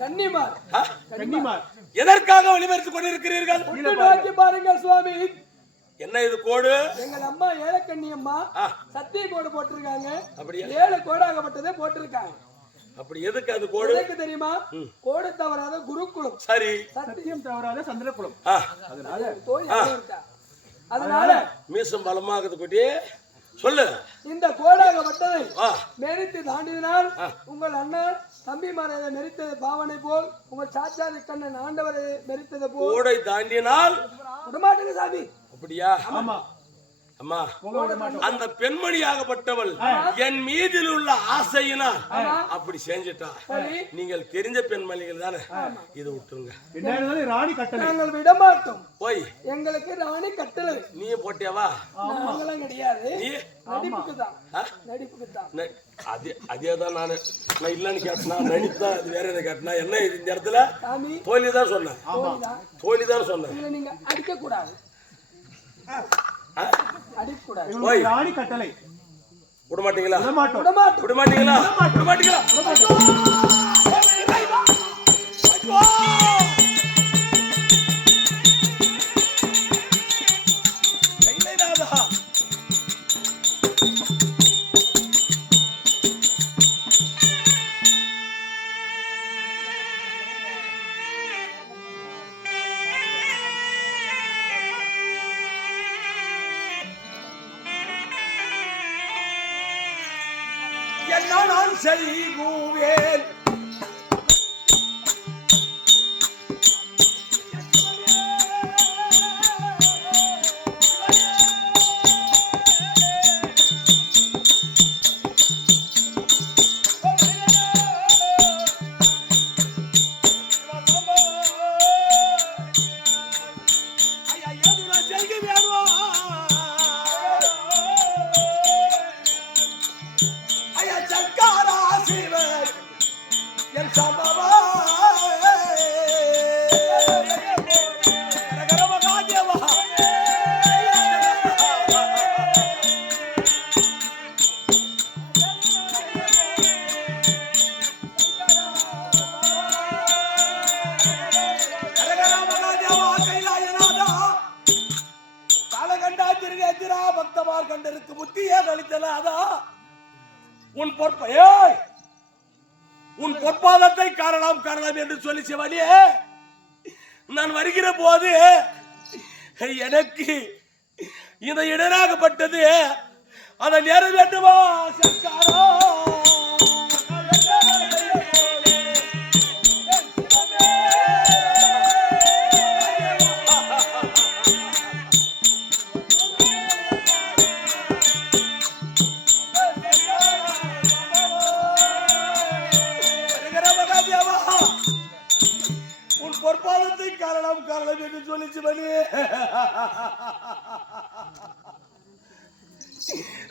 கன்னிமார்? கன்னிமார் எதற்காக ஒளிபரத்துக் கொண்டிருக்கிறீர்கள்? நோக்கி பாருங்கள் சுவாமி. என்ன இது கோடு? எங்கள் அம்மா ஏழக்கண்ணி அம்மா. சத்திய கோடு போட்டிருக்காங்க. அப்படியா? ஏழு கோடாகப்பட்டதே போட்டிருக்காங்க. அப்படி எதுக்கு அது கோடு? எதற்கு தெரியுமா? கோடு தவறாத குருகுலம். சரி. சத்தியம் தவறாத சந்திரகுலம். அதனால அதனால மீசம் பலமாகுது குட்டி. சொல்லு. இந்த கோடாகப்பட்டதை மெரித்து தாண்டினால் உங்கள் அண்ணன் தம்பிமாரை மெரித்தது பாவனை போல் உங்கள் சாச்சாதி கண்ணன் ஆண்டவரை மெரித்தது போல். கோடை தாண்டினால் விடமாட்டேங்க சாமி. அப்படியா? ஆமா. அம்மா போக விட மாட்டோம் அந்த பெண்மணியாகப்பட்டவள் என் மீதில் உள்ள ஆசையினால் அப்படி செஞ்சுட்டா. நீங்கள் தெரிஞ்ச பெண்மணிகள் தானே? இதை விட்டுருங்க. ராணி கட்டளை. நாங்கள் விடமாட்டோம். போய். எங்களுக்கு ராணி கட்டளை. நீ போட்டியாவா? நாங்களாம் கிடையாது. நீ? தான் தான் அதே அதே தான் நான். நான் இல்லைன்னு கேட்டனா நடித்தா அது வேற எதை கேட்டனா என்ன இது இந்த இடத்துல? தோல்வி தான் சொன்னேன். தோழிதான். தோல்வி தான் சொன்னேன் நீங்க அடிக்க கூடாது ஆ? அடிக்க கூடாது இவங்களுக்கு ராணி கட்டளை. விட மாட்டீங்களா விட மாட்டீங்களா விட மாட்டீங்களா செய்குவேன் என்று சொல்லி செவாலியே நான் வருகிற போது எனக்கு இந்த இடராகப்பட்டது அதை நேர வேண்டுமா சர்க்காரோ? காரணம் காரணம் என்று சொல்லி சிவனே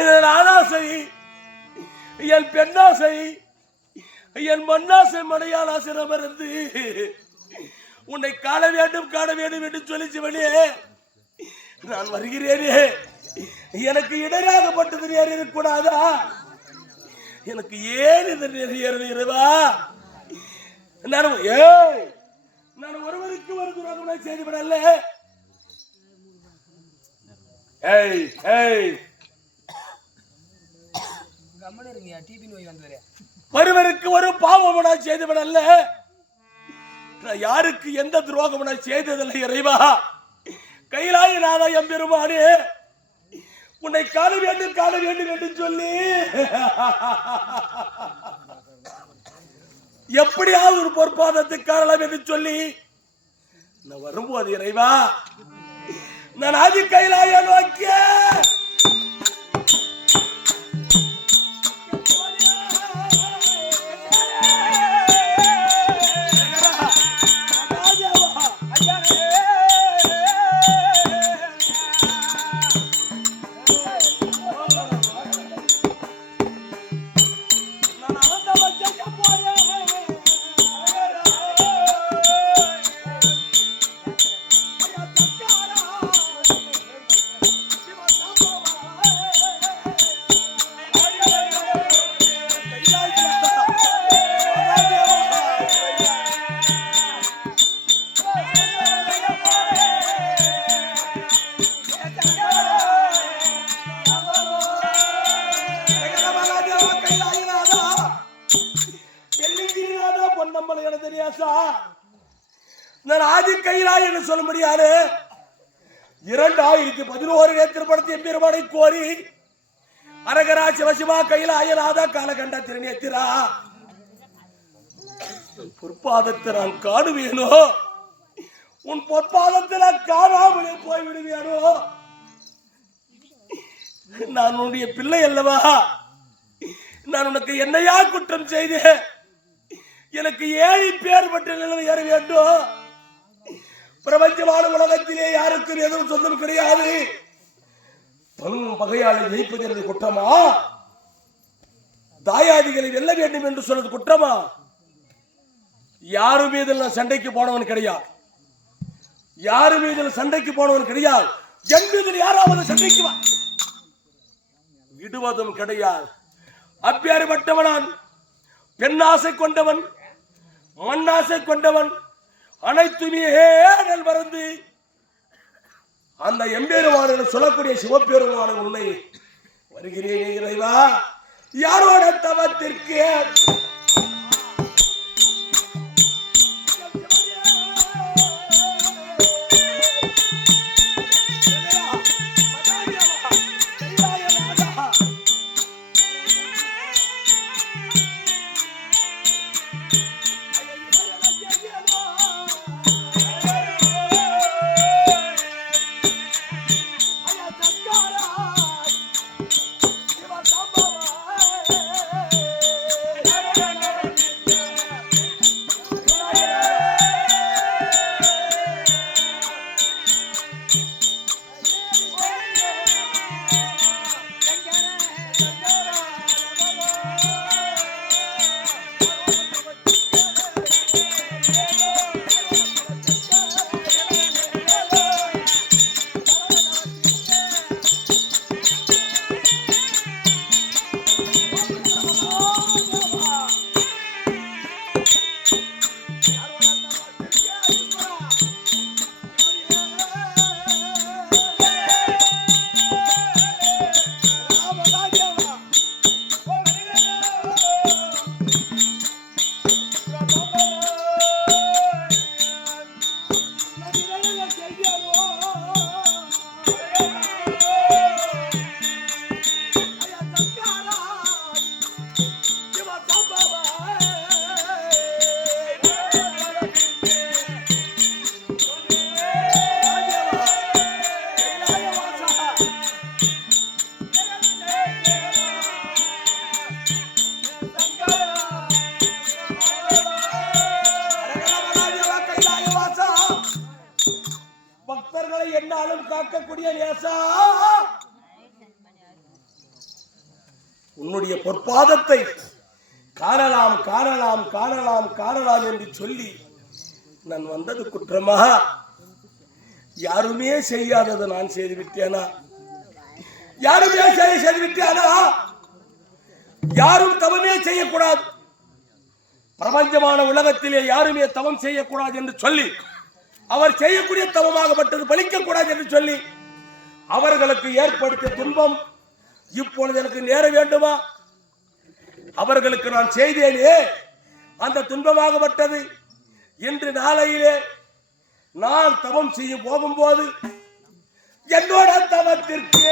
என் ஆணாசை என் பெண்ணாசை என் மண்ணாசை மனையாளாசிரம் இருந்து உன்னை காண வேண்டும் காண வேண்டும் என்று சொல்லி சிவனே நான் வருகிறேனே. எனக்கு இடையாகப்பட்டது நேர் இருக்கக்கூடாதா? எனக்கு ஏன் இந்த நெறியறது இரவா நான் ஏய் ஒருவருக்கு ஒரு துரோகம் செய்துவிடல ஏய் ஏய். கம்மன் இருங்கயா டிபி நோய் வந்தவரே. ஒருவருக்கு ஒரு பாவம் நான் செய்துவிடல நான் யாருக்கு எந்த துரோகம் நான் செய்ததில்லை இறைவா. கைலாய நாதா எம்பெருமானே உன்னை காண வேண்டும் காண வேண்டும் என்று சொல்லி. எப்படியாவது ஒரு பொற்பாதத்தை காணலாம் என்று சொல்லி நான் வரும்போது இறைவா நான் ஆதி கைலாய நோக்கிய. என்று சொல்ல முடியாது இரண்டாயிரத்தி பதினோரு திருப்படத்தை எம்பெருமானை கோரி அரகரா சிவசிவா கையில் ராதா காலகண்ட திருநேத்திரா பொற்பாதத்தை நான் காணுவேனோ? உன் பொற்பாதத்தில் காணாமலே போய் விடுவேனோ நான் உன்னுடைய பிள்ளை அல்லவா? நான் உனக்கு என்னையா குற்றம் செய்தேன்? எனக்கு ஏழை பேர் பட்ட நிலவு ஏற வேண்டும். பிரபஞ்சமான உலகத்திலே யாருக்கும் எதுவும் சொந்தம் கிடையாது. பங்கும் பகையாளை ஜெயிப்பது எனது குற்றமா? தாயாதிகளை வெல்ல வேண்டும் என்று சொன்னது குற்றமா? யாரு மீது சண்டைக்கு போனவன் கிடையாது. யாரு மீது சண்டைக்கு போனவன் கிடையாது. என் மீது யாராவது சண்டைக்கு விடுவதும் கிடையாது. அப்பேறுபட்டவனான் பெண்ணாசை கொண்டவன் மண்ணாசை கொண்டவன் அனைத்துமே நல் மறந்து. அந்த எம்பெருமான சொல்லக்கூடிய சிவப்பெருமான உன்னை வருகிறேன் இறைவா. யாரோட தவத்திற்கு Thank you. காக்கக்கூடிய நேசா. உன்னுடைய பொற்பாதத்தை காணலாம் காணலாம் காணலாம் காணலாம் என்று சொல்லி நான் வந்தது குற்றமா? யாருமே செய்யாததை நான் செய்து விட்டேனா யாருமே செய்ய செய்து விட்டேனா யாரும் தவமே செய்யக்கூடாது. பிரபஞ்சமான உலகத்திலே யாருமே தவம் செய்யக்கூடாது என்று சொல்லி அவர் செய்யக்கூடிய தவமாகப்பட்டது பலிக்கக்கூடாது என்று சொல்லி அவர்களுக்கு ஏற்படுத்திய துன்பம் இப்பொழுது எனக்கு நேர வேண்டுமா? அவர்களுக்கு நான் செய்தேனே அந்த துன்பமாகப்பட்டது. இன்று நாளையிலே நான் தவம் செய்ய போகும்போது என்னோட தவத்திற்கு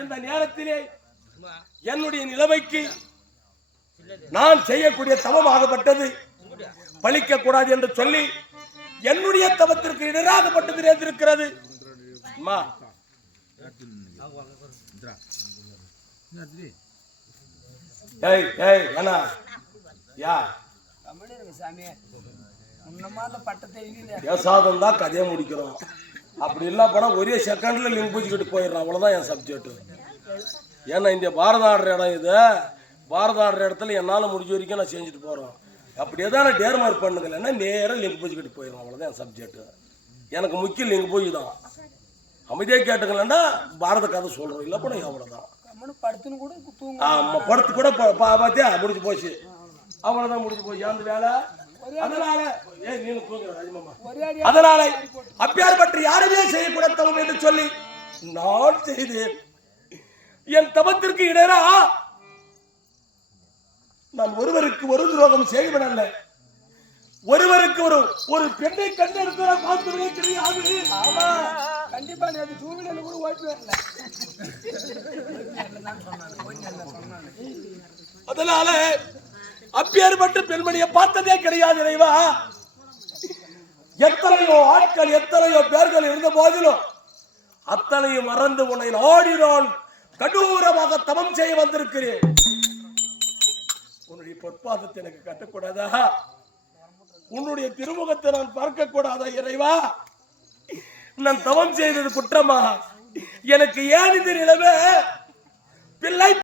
இந்த நேரத்திலே என்னுடைய நிலைமைக்கு நான் செய்யக்கூடிய தவமாகப்பட்டது. பலிக்க கூடாது என்று சொல்லி என்னுடைய தவத்திற்கு இடராகப்பட்டது நேர்ந்திருக்கிறது. பேசாதம் தான் கதையை முடிக்கிறோம். அப்படி இல்ல போனா ஒரே செகண்ட்ல லிங்க் பூச்சிக்கிட்டு போயிடுறான். அவ்வளவுதான் என் சப்ஜெக்ட் ஏன்னா இந்த பாரதம் ஆடுற இடம் இது. பாரதம் ஆடுற இடத்துல என்னால முடிஞ்ச வரைக்கும் நான் செஞ்சுட்டு போறோம். அப்படியே தான் நான் டேர் மார்க் பண்ணுங்கலன்னா நேரம் லிங்க் பூச்சிக்கிட்டு போயிடும் அவ்வளவுதான் என் சப்ஜெக்ட் எனக்கு முக்கியம் லிங்க் பூஜி தான். அமைதியாக கேட்டுங்களேன்னா பாரத கதை சொல்றோம். இல்லை போனா அவ்வளவுதான். கம்மனு படுத்துன்னு கூட தூங்க ஆமா படுத்து கூட பா- பா- பாத்தியா? முடிஞ்சு போச்சு. அவ்வளவுதான் முடிஞ்சு போச்சு. அந்த வேலை அதனால அதனால அப்பியார் பற்றி யாருமே செய்யக்கூட தவம் என்று சொல்லி நான் செய்தேன். என் தவத்திற்கு இடரா நான் ஒருவருக்கு ஒரு துரோகம் செய்வன் அல்ல. ஒருவருக்கு ஒரு ஒரு பெண்ணை கண்டெடுத்து பார்த்ததே கிடையாது. ஆமா. கண்டிப்பா நீ அது டூ வீலர்ல கூட ஓட்டு வரல அதனால அப்பேற்பட்ட பெண்மணியை பார்த்ததே கிடையாது இறைவா. எத்தனையோ ஆட்கள் எத்தனையோ பேர்கள் இருந்த போதிலும் அத்தனையும் மறந்து உன்னை நாடி கடூரமாக தவம் செய்ய வந்திருக்கிறேன். உன்னுடைய பொற்பாதத்தை எனக்கு கட்டக்கூடாதா? உன்னுடைய திருமுகத்தை நான் பார்க்க கூடாதா இறைவா? நான் தவம் செய்தது குற்றமா? எனக்கு ஏன் இந்த நிலைமை? பிள்ளை